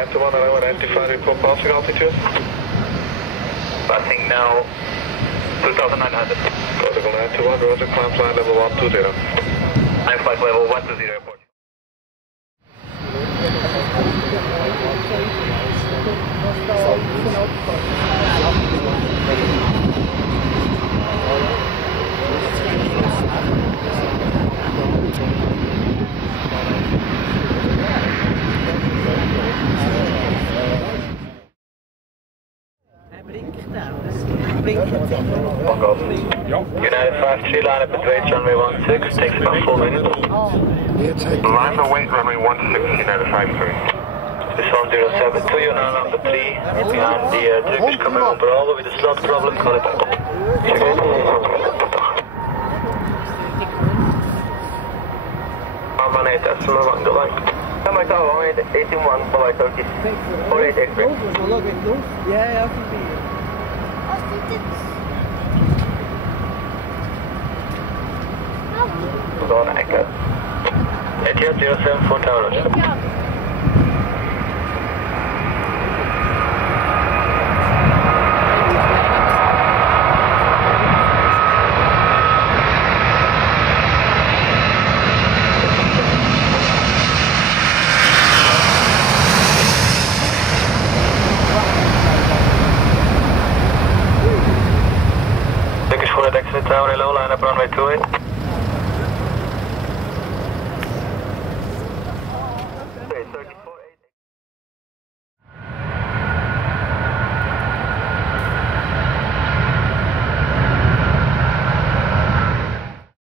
921, runway 95, report passing altitude. Passing now 2,900. Protocol 921, Roger, climb line level 120. I'm flight level 120 airport. United 53, line up at weight runway 16, takes about 4 minutes. Line the weight runway 16, United 53. This 1072, you're now number 3, behind the Turkish Commercial Bravo with a slot problem, call it back. Alman 8, decimal 1, go line. Come on, 18-1, follow Turkish, 4883. Ja, ik zie je. Go on, Echo. Etihad 074 Tower.